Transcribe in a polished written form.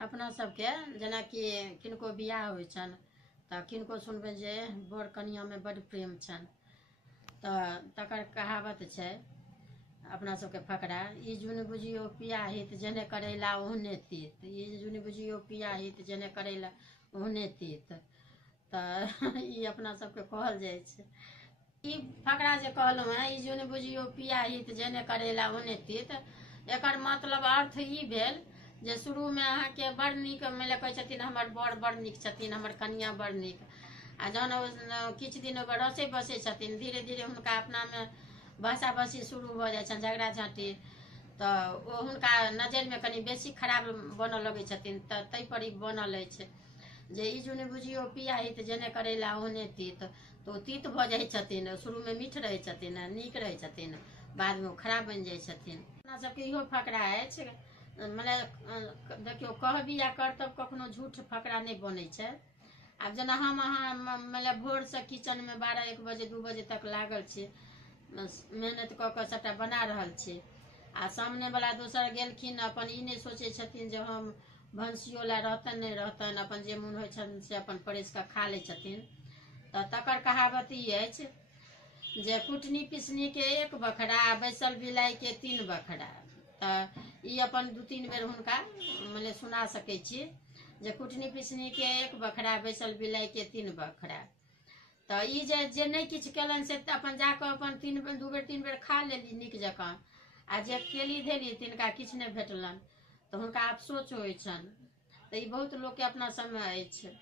अपना सबके जेना कि किनको बियाह होइ छनि तऽ किनको सुनबै जे बर कनियामे बड्ड प्रेम छनि तऽ तकर कहावत छै अपना सबके फकरा, ई जुन बुझियो पिया हित जेने करैला ओहने तीत, ई जुन बुझियो पिया हित जेने करैला ओहने तीत। तऽ ई अपना सबके कहल जाइ छै। ई फकरा जे कहलहुँ हैं, ई जुन बुझियो पिया हित जेने करैला ओहने तीत, एकर मतलब अर्थ ई भेल जे शुरू में अहाँके बड़ नीक मानि कहै छथिन हमर बर बड़ नीक छथिन, हमर कनिया बड़ नीक, आ जहन किछु दिन रसे बसे छथिन धीरे धीरे हुनका अपना में बहसा बहसी शुरू भऽ जाइ छनि, झगड़ा झाँटी, तऽ ओ हुनका नजरि में कनि बेसी खराब बनऽ लगै छथिन। तऽ ताहि पर ई बनल अछि जे ई जुने बुझियो पिया हित जेने करैला ओहने तीत। तऽ ओ तीत भऽ जाइ छथिन, शुरू में मीठ रहै छथिन, नीक रहै छथिन, बाद में खराब बनि जाइ छथिन। अपना सबके इहो फकरा अछि, मने देखियो कहबी आ करतब कखनो झूठ फकरा नहीं बनै छै। आब जेना हम अहाँ मतलब भोर से किचन में 12-1 बजे 2 बजे तक लागल छी, मेहनत कऽ कऽ सबटा बना रहल छी, आ सामने वाला दोसर गेलखिन अपन ई नहीं सोचै छथिन जे हम भंसियो ला रहतन नहीं रहतन, अपन जे मोन होइ छनि से अपन परसि कऽ खा लै छथिन। तऽ तकर कहावत ई अछि जे कुटनी पिसनी के 1 बखरा, बैसल बिलाई के 3 बखरा। तऽ ई अपन 2-3 बेर हुनका मने सुना सकै छी जे कुटनी पिसनी के 1 बखरा, बैसल बिलाई के 3 बखरा। तऽ ई जे नहीं किछु केलनि से अपन जाकऽ अपन 2 बेर 3 बेर खा लेली नीक जकाँ, आ जे केली धेली तिनका किछु नहीं भेटलनि तऽ हुनका अफसोस होइ छनि। तऽ ई बहुत लोकके अपना सबमे अछि।